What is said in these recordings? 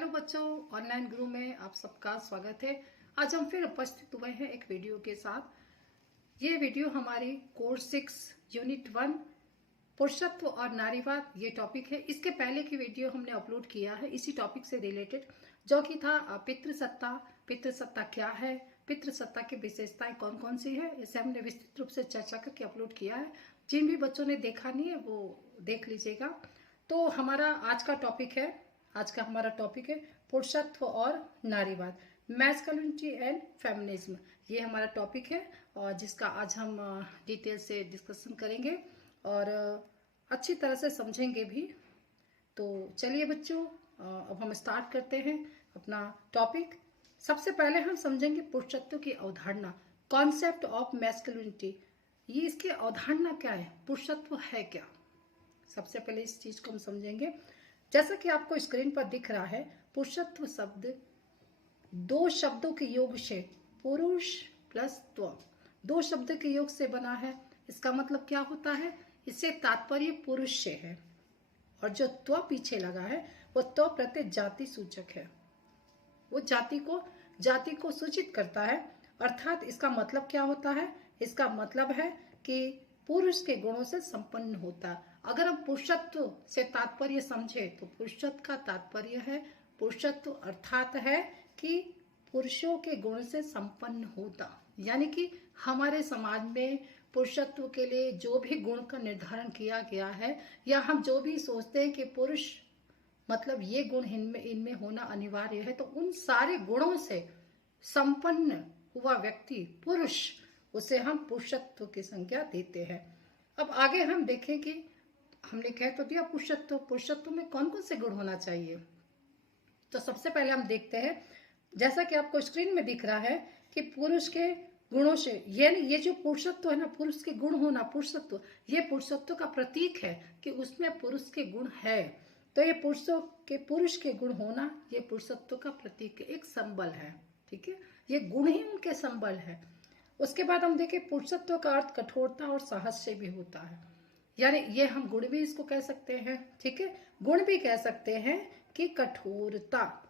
Hello बच्चों, online गुरु में आप सबका स्वागत है। आज हम फिर उपस्थित हुए हैं एक वीडियो के साथ। ये वीडियो हमारी कोर्स 6 यूनिट 1 पुरुषत्व और नारीवाद ये टॉपिक है। इसके पहले की वीडियो हमने अपलोड किया है इसी टॉपिक से रिलेटेड, जो कि था पितृसत्ता। पितृसत्ता क्या है, पितृसत्ता की विशेषताएं कौन कौन सी है, इसे हमने विस्तृत रूप से चर्चा करके अपलोड किया है। जिन भी बच्चों ने देखा नहीं है वो देख लीजिएगा। तो हमारा आज का हमारा टॉपिक है पुरुषत्व और नारीवाद, मैस्कुलिनिटी एंड फेमिनिज्म। ये हमारा टॉपिक है और जिसका आज हम डिटेल से डिस्कशन करेंगे और अच्छी तरह से समझेंगे भी। तो चलिए बच्चों, अब हम स्टार्ट करते हैं अपना टॉपिक। सबसे पहले हम समझेंगे पुरुषत्व की अवधारणा, कॉन्सेप्ट ऑफ मैस्कुलिनिटी। ये इसकी अवधारणा क्या है, पुरुषत्व है क्या। सबसे पहले इस चीज को हम समझेंगे। जैसा कि आपको स्क्रीन पर दिख रहा है, पुरुषत्व शब्द दो शब्दों के योग से, पुरुष प्लस त्व, दो शब्द के योग से बना है। इसका मतलब क्या होता है, इससे तात्पर्य पुरुष से है और जो त्व पीछे लगा है वो त्व प्रत्यय जाति सूचक है। वो जाति को सूचित करता है। अर्थात इसका मतलब क्या होता है, इसका मतलब है कि पुरुष के गुणों से संपन्न होता। अगर हम पुरुषत्व से तात्पर्य समझे तो पुरुषत्व का तात्पर्य है, पुरुषत्व अर्थात है कि पुरुषों के गुण से संपन्न होता। यानी कि हमारे समाज में पुरुषत्व के लिए जो भी गुण का निर्धारण किया गया है, या हम जो भी सोचते हैं कि पुरुष मतलब ये गुण इनमें होना अनिवार्य है, तो उन सारे गुणों से संपन्न हुआ व्यक्ति पुरुष, उसे हम पुरुषत्व की संज्ञा देते हैं। अब आगे हम देखें कि हमने कह तो दिया पुरुषत्व में कौन कौन से गुण होना चाहिए। तो सबसे पहले हम देखते हैं, जैसा कि आपको स्क्रीन में दिख रहा है कि पुरुष के गुणों से, यानी ये जो पुरुषत्व है ना, पुरुष के गुण होना, पुरुषत्व, ये पुरुषत्व का प्रतीक है कि उसमें पुरुष के गुण है। तो ये पुरुष के गुण होना ये पुरुषत्व का प्रतीक है, एक संबल है। ठीक है, ये गुण ही उनके संबल है। उसके बाद हम देखें, पुरुषत्व का अर्थ कठोरता और साहस से भी होता है। यानी ये हम गुण भी इसको कह सकते हैं। ठीक है, गुण भी कह सकते हैं कि कठोरता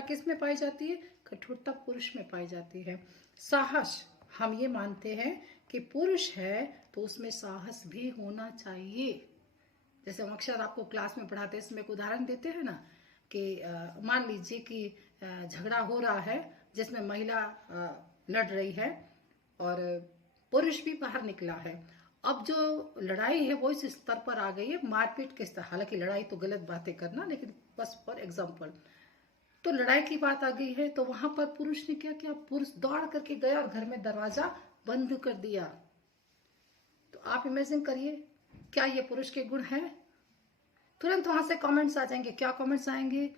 किस में पाई जाती है, कठोरता पुरुष में पाई जाती है। साहस, हम ये मानते हैं कि पुरुष है तो उसमें साहस भी होना चाहिए। जैसे हम अक्सर आपको क्लास में पढ़ाते हैं, इसमें एक उदाहरण देते हैं ना कि मान लीजिए कि झगड़ा हो रहा है जिसमें महिला लड़ रही है और पुरुष भी बाहर निकला है। अब जो लड़ाई है वो इस स्तर पर आ गई है, मारपीट के स्तर। हालांकि लड़ाई तो गलत बातें करना, लेकिन बस फॉर एग्जाम्पल, तो लड़ाई की बात आ गई है। तो वहां पर पुरुष ने क्या किया, पुरुष दौड़ करके गया और घर में दरवाजा बंद कर दिया। तो आप इमेजिन करिए, क्या ये पुरुष के गुण है। तुरंत वहां से कमेंट्स आ जाएंगे। क्या कमेंट्स आएंगे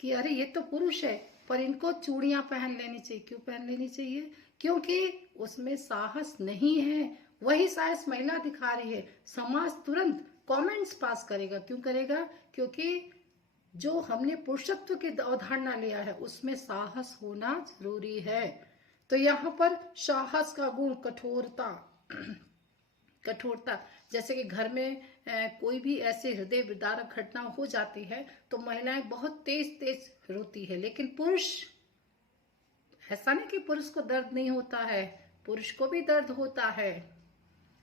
कि अरे ये तो पुरुष है, पर इनको चूड़ियां पहन लेनी चाहिए। क्यों पहन लेनी चाहिए, क्योंकि उसमें साहस नहीं है। वही साहस महिला दिखा रही है, समाज तुरंत कमेंट्स पास करेगा। क्यों करेगा, क्योंकि जो हमने पुरुषत्व की अवधारणा लिया है उसमें साहस होना जरूरी है। तो यहाँ पर साहस का गुण, कठोरता, जैसे कि घर में कोई भी ऐसे हृदय विदारक घटना हो जाती है तो महिलाएं बहुत तेज रोती है, लेकिन पुरुष, ऐसा नहीं कि पुरुष को दर्द नहीं होता है, पुरुष को भी दर्द होता है,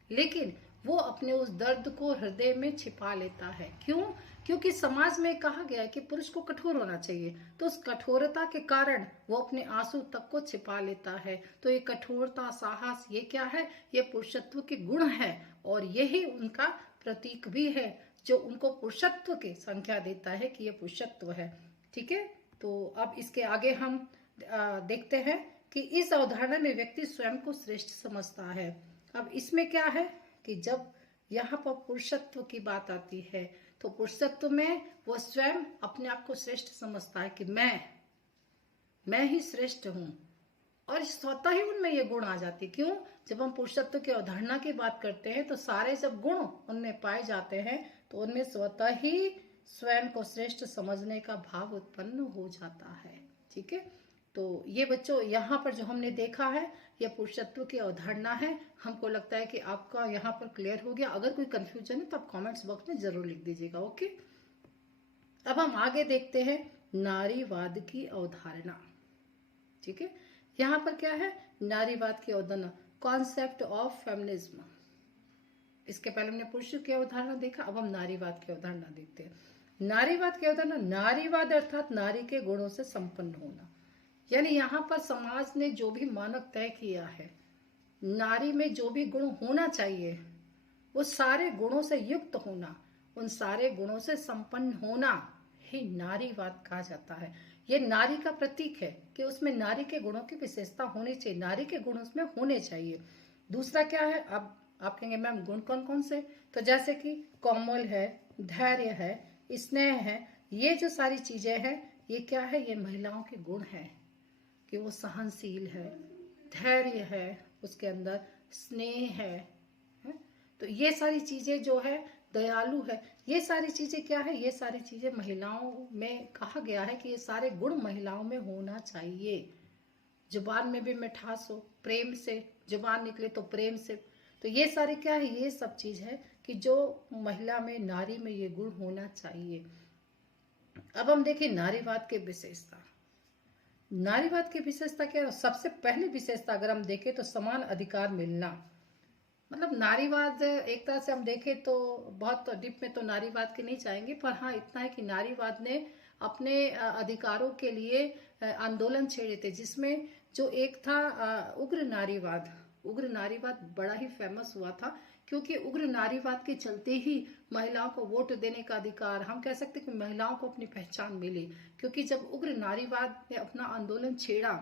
लेकिन वो अपने उस दर्द को हृदय में छिपा लेता है। क्यों, क्योंकि समाज में कहा गया है कि पुरुष को कठोर होना चाहिए, तो उस कठोरता के कारण वो अपने आंसू तक को छिपा लेता है। तो ये कठोरता, साहस, ये क्या है, ये पुरुषत्व के गुण है और यही उनका प्रतीक भी है, जो उनको पुरुषत्व की संख्या देता है कि ये पुरुषत्व है। ठीक है, तो अब इसके आगे हम देखते हैं कि इस अवधारणा में व्यक्ति स्वयं को श्रेष्ठ समझता है। अब इसमें क्या है कि जब यहाँ पर पुरुषत्व की बात आती है तो पुरुषत्व में वो स्वयं अपने आप को श्रेष्ठ समझता है कि मैं ही श्रेष्ठ हूं, और स्वतः ही उनमें ये गुण आ जाती। क्यों, जब हम पुरुषत्व की अवधारणा की बात करते हैं तो सारे जब गुण उनमें पाए जाते हैं तो उनमें स्वतः ही स्वयं को श्रेष्ठ समझने का भाव उत्पन्न हो जाता है। ठीक है, तो ये बच्चों यहाँ पर जो हमने देखा है ये पुरुषत्व की अवधारणा है। हमको लगता है कि आपका यहाँ पर क्लियर हो गया। अगर कोई कंफ्यूजन है तो आप कमेंट्स बॉक्स में जरूर लिख दीजिएगा। ओके, अब हम आगे देखते हैं नारीवाद की अवधारणा। ठीक है, यहाँ पर क्या है, नारीवाद की अवधारणा, कॉन्सेप्ट ऑफ फेमिनिज्म। इसके पहले हमने पुरुष की अवधारणा देखा, अब हम नारीवाद की अवधारणा देखते हैं। नारीवाद की अवधारणा, नारीवाद अर्थात नारी के गुणों से संपन्न होना। यानी यहाँ पर समाज ने जो भी मानक तय किया है, नारी में जो भी गुण होना चाहिए वो सारे गुणों से युक्त होना, उन सारे गुणों से संपन्न होना ही नारीवाद कहा जाता है। ये नारी का प्रतीक है कि उसमें नारी के गुणों की विशेषता होनी चाहिए, नारी के गुण उसमें होने चाहिए। दूसरा क्या है, अब आप कहेंगे मैम गुण कौन कौन से, तो जैसे कि कोमल है, धैर्य है, स्नेह है, ये जो सारी चीजें हैं ये क्या है, ये महिलाओं के गुण हैं कि वो सहनशील है, धैर्य है, उसके अंदर स्नेह है? तो ये सारी चीजें जो है, दयालु है, ये सारी चीजें क्या है, ये सारी चीजें महिलाओं में कहा गया है कि ये सारे गुण महिलाओं में होना चाहिए। जुबान में भी मिठास हो, प्रेम से जुबान निकले तो प्रेम से, तो ये सारी क्या है, ये सब चीज है कि जो महिला में, नारी में ये गुण होना चाहिए। अब हम देखें नारीवाद के विशेषता। नारीवाद की विशेषता क्या है, सबसे पहली विशेषता अगर हम देखें तो समान अधिकार मिलना। मतलब नारीवाद एक तरह से हम देखें तो बहुत डीप में तो नारीवाद के नहीं जाएंगे, पर हाँ इतना है कि नारीवाद ने अपने अधिकारों के लिए आंदोलन छेड़े थे, जिसमें जो एक था उग्र नारीवाद। उग्र नारीवाद बड़ा ही फेमस हुआ था क्योंकि उग्र नारीवाद के चलते ही महिलाओं को वोट देने का अधिकार, हम कह सकते हैं कि महिलाओं को अपनी पहचान मिली। क्योंकि जब उग्र नारीवाद ने अपना आंदोलन छेड़ा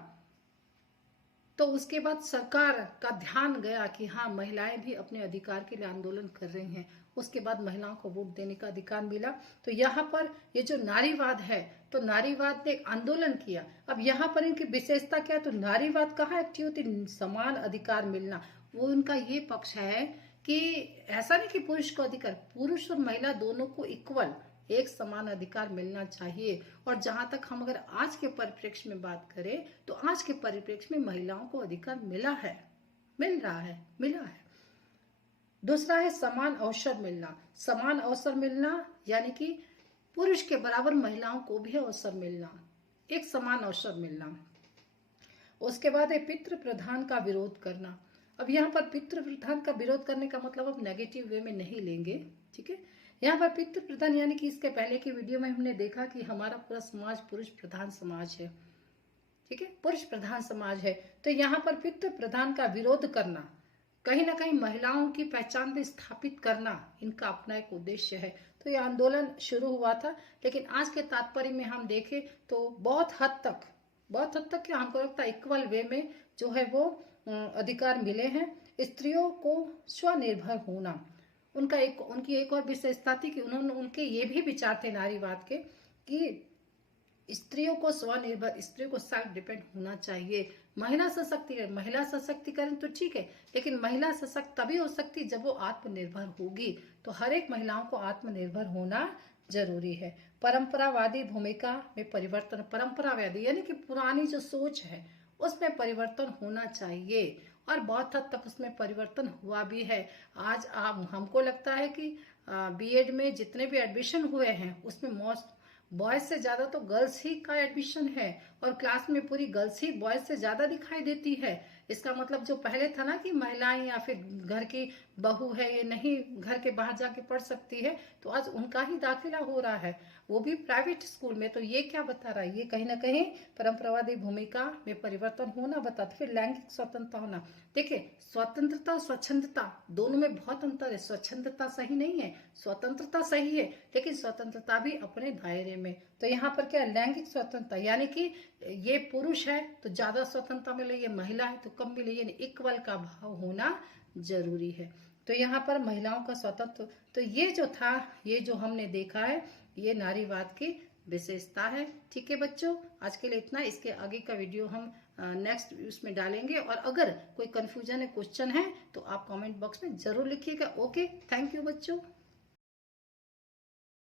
तो उसके बाद सरकार का ध्यान गया कि हाँ महिलाएं भी अपने अधिकार के लिए आंदोलन कर रही हैं, उसके बाद महिलाओं को वोट देने का अधिकार मिला। तो यहाँ पर ये जो नारीवाद है, तो नारीवाद ने एक आंदोलन किया। अब यहाँ पर इनकी विशेषता क्या है, तो नारीवाद कहाँ एक्टिव होती, समान अधिकार मिलना। वो उनका ये पक्ष है कि ऐसा नहीं कि पुरुष को अधिकार, पुरुष और महिला दोनों को इक्वल, एक समान अधिकार मिलना चाहिए। और जहां तक हम अगर आज के परिप्रेक्ष्य में बात करें तो आज के परिप्रेक्ष्य में महिलाओं को अधिकार मिला है, मिल रहा है, मिला है। दूसरा है समान अवसर मिलना। समान अवसर मिलना यानी कि पुरुष के बराबर महिलाओं को भी अवसर मिलना, एक समान अवसर मिलना। उसके बाद है पितृ प्रधान का विरोध करना। अब यहाँ पर पितृ प्रधान का विरोध करने का मतलब अब नेगेटिव वे में नहीं लेंगे, ठीक है। यहाँ पर पितृ प्रधान यानी कि इसके पहले की वीडियो में हमने देखा कि हमारा पूरा समाज पुरुष प्रधान समाज है, ठीक है, पुरुष प्रधान समाज है। तो यहाँ पर पितृ प्रधान का विरोध करना, कहीं ना कहीं महिलाओं की पहचान भी स्थापित करना, इनका अपना एक उद्देश्य है। तो ये आंदोलन शुरू हुआ था, लेकिन आज के तात्पर्य में हम देखें तो बहुत हद तक क्या हमको लगता है इक्वल वे में जो है वो अधिकार मिले हैं। स्त्रियों को स्वनिर्भर होना, उनकी एक और विशेषता थी कि उनके ये भी विचार थे नारीवाद के कि स्त्रियों को स्वनिर्भर, स्त्रियों को सेल्फ डिपेंड होना चाहिए। महिला सशक्तिकरण तो ठीक है, लेकिन महिला सशक्त तभी हो सकती जब वो आत्मनिर्भर होगी। तो हर एक महिलाओं को आत्मनिर्भर होना जरूरी है। परंपरावादी भूमिका में परिवर्तन, परंपरावादी यानी कि पुरानी जो सोच है उसमें परिवर्तन होना चाहिए, और बहुत हद तक उसमें परिवर्तन हुआ भी है। आज हमको लगता है कि बीएड में जितने भी एडमिशन हुए हैं उसमें मोस्ट बॉयज से ज्यादा तो गर्ल्स ही का एडमिशन है, और क्लास में पूरी गर्ल्स ही बॉयज से ज्यादा दिखाई देती है। इसका मतलब जो पहले था ना कि महिलाएं या फिर घर की बहू है ये नहीं घर के बाहर जाके पढ़ सकती है, तो आज उनका ही दाखिला हो रहा है, वो भी प्राइवेट स्कूल में। तो ये क्या बता रहा है, ये कहीं ना कहीं परंपरावादी भूमिका में परिवर्तन होना बताता। फिर लैंगिक स्वतंत्रता होना। देखिए स्वतंत्रता और स्वच्छंदता दोनों में बहुत अंतर है। स्वच्छंदता सही नहीं है, स्वतंत्रता सही है, लेकिन स्वतंत्रता भी अपने दायरे में। तो यहाँ पर क्या है, लैंगिक स्वतंत्रता यानी कि ये पुरुष है तो ज्यादा स्वतंत्रता मिले, ये महिला है तो कम मिले, यानी इक्वल का भाव होना जरूरी है। तो यहाँ पर महिलाओं का स्वतंत्र, तो ये जो था, ये जो हमने देखा है, ये नारीवाद की विशेषता है। ठीक है बच्चों, आज के लिए इतना। इसके आगे का वीडियो हम नेक्स्ट उसमें डालेंगे, और अगर कोई कंफ्यूजन है, क्वेश्चन है तो आप कमेंट बॉक्स में जरूर लिखिएगा। ओके, थैंक यू बच्चों।